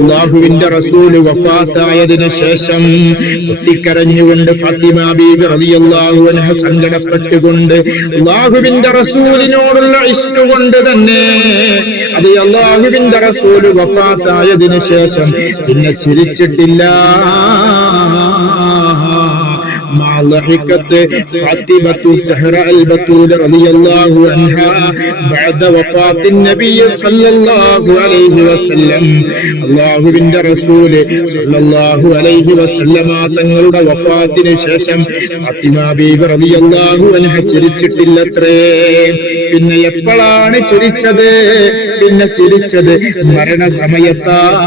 അള്ളാഹുവിന്റെ റസൂൽ വഫാത്തായതിനു ശേഷം പൊട്ടിക്കരഞ്ഞുകൊണ്ട് ഫാത്തിമ ബീബി റളിയല്ലാഹു അൻഹ സങ്കടപ്പെട്ടുകൊണ്ട് അള്ളാഹുവിന്റെ റസൂലിനോടുള്ള ഇഷ്ക കൊണ്ട് തന്നെ അത് അള്ളാഹുവിന്റെ റസൂൽ വഫാത്തായതിനു ശേഷം പിന്നെ ചിരിച്ചിട്ടില്ല. ലഹിക്കത്ത് ഫാത്തിമത്തു സഹറ അൽ ബത്തൂൽ റളിയല്ലാഹു അൻഹ ബഅദ വഫാത്തിൻ നബി സല്ലല്ലാഹു അലൈഹി വസല്ലം അല്ലാഹുവിന്റെ റസൂൽ സല്ലല്ലാഹു അലൈഹി വസല്ലമ തങ്ങളുടെ വഫാത്തിന് ശേഷം ഫാത്തിമ ബീവി റളിയല്ലാഹു അൻഹ ചിരിച്ചിട്ടില്ലത്രേ. പിന്നെ എപ്പോഴാണ് ചിരിച്ചത്? പിന്നെ ചിരിച്ചത് മരണസമയത്താണ്.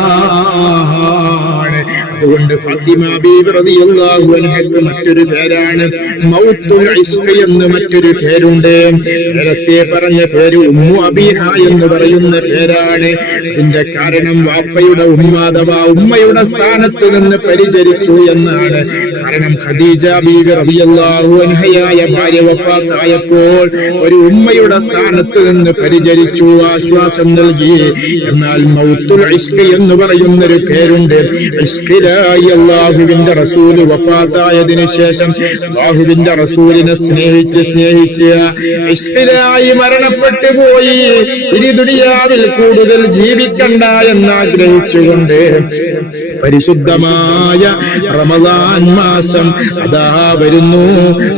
അതുകൊണ്ട് ഫാത്തിമ ബീവി റളിയല്ലാഹു അൻഹയ്ക്ക് മറ്റൊരു പേരാണ് എന്ന് മറ്റൊരു പേരുണ്ട്. നേരത്തെ പറഞ്ഞ പേര് ഉമ്മു അബീഹ എന്ന് പറയുന്ന പേരാണ്. ഇതിന്റെ കാരണം വാപ്പയുടെ ഉമ്മ അഥവാ ഉമ്മയുടെ സ്ഥാനത്ത് നിന്ന് പരിചരിച്ചു എന്നാണ്. കാരണം ഖദീജ ബീബി ഭാര്യ വഫാത്തായപ്പോൾ ഒരു ഉമ്മയുടെ സ്ഥാനത്ത് നിന്ന് പരിചരിച്ചു ആശ്വാസം നൽകി. എന്നാൽ മൗത്തുൽ എന്ന് പറയുന്ന ഒരു പേരുണ്ട് റസൂൽ വഫാത്തായതിനു ശേഷം അള്ളാഹുവിന്റെ റസൂലിനെ സ്നേഹിച്ച് സ്നേഹിച്ച് ഇഷ്ടിലായി മരണപ്പെട്ടു പോയി. ഇനി ദുനിയാവിൽ കൂടുതൽ ജീവിക്കണ്ട എന്നാഗ്രഹിച്ചുകൊണ്ട് പരിശുദ്ധമായ റമദാൻ മാസം അതാ വരുന്നു.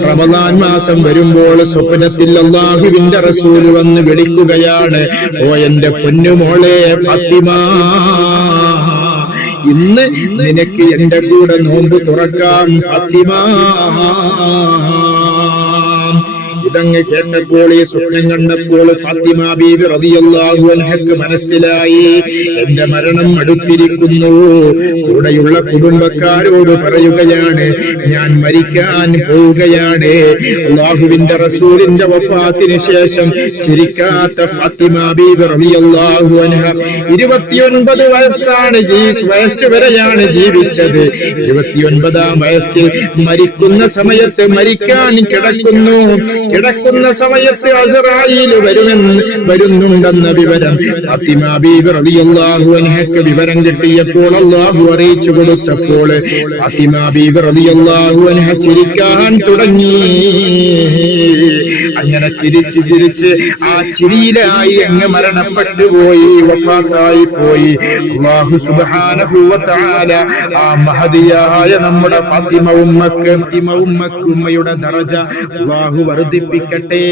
റമദാൻ മാസം വരുമ്പോൾ സ്വപ്നത്തിൽ അള്ളാഹുവിന്റെ റസൂൽ വന്ന് വിളിക്കുകയാണ് ഓ എന്റെ പൊന്നുമോളെ ഫാത്തിമ ഇന്ന് നിനക്ക് എന്റെ കൂടെ നോമ്പ് തുറക്കാം ഫാത്തിമ ഇതങ്ങ് കേട്ടപ്പോൾ ഈ സ്വപ്നം കണ്ടപ്പോൾ ഫാത്തിമ ബീബി റളിയല്ലാഹു അൻഹക്ക് മനസ്സിലായി. എന്റെ മരണം അടുത്തിരിക്കുന്നു. കൂടെയുള്ള കുടുംബക്കാരോട് പറയുകയാണ് ഞാൻ മരിക്കാൻ പോവുകയാണ്. അള്ളാഹുവിന്റെ റസൂലിന്റെ വഫാത്തിന് ശേഷം ചിരിക്കാത്ത ഫാത്തിമ ബീബി റളിയല്ലാഹു അൻഹ ഇരുപത്തിയൊൻപത് വയസ്സാണ് വയസ്സ് വരെയാണ് ജീവിച്ചത്. ഇരുപത്തിയൊൻപതാം വയസ്സിൽ മരിക്കുന്ന സമയത്ത് മരിക്കാൻ കിടക്കുന്നു. കിടക്കുന്ന സമയത്ത് അസറായിൽ വരുമെന്ന് വരുന്നുണ്ടെന്ന വിവരം അൻഹക്ക് വിവരം കിട്ടിയപ്പോൾ അള്ളാഹു അറിയിച്ചു കൊടുത്തപ്പോൾ അൻഹ ചിരിക്കാൻ തുടങ്ങി. ചിരിച്ച് ചിരിച്ച് ആ ചിരിയിലായി അങ്ങ് മരണപ്പെട്ടു പോയി വഫാത്തായി പോയി. അള്ളാഹു സുബ്ഹാനഹു വ ആ മഹദിയായ നമ്മുടെ ഫാത്തിമ ഉമ്മക്ക് ഫാത്തിമ ഉമ്മക്ക് ഉമ്മയുടെ ദറജ അള്ളാഹു വർദ്ധിപ്പിക്കട്ടെ.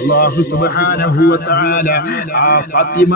അള്ളാഹു സുബ്ഹാനഹു വ ആ ഫാത്തിമ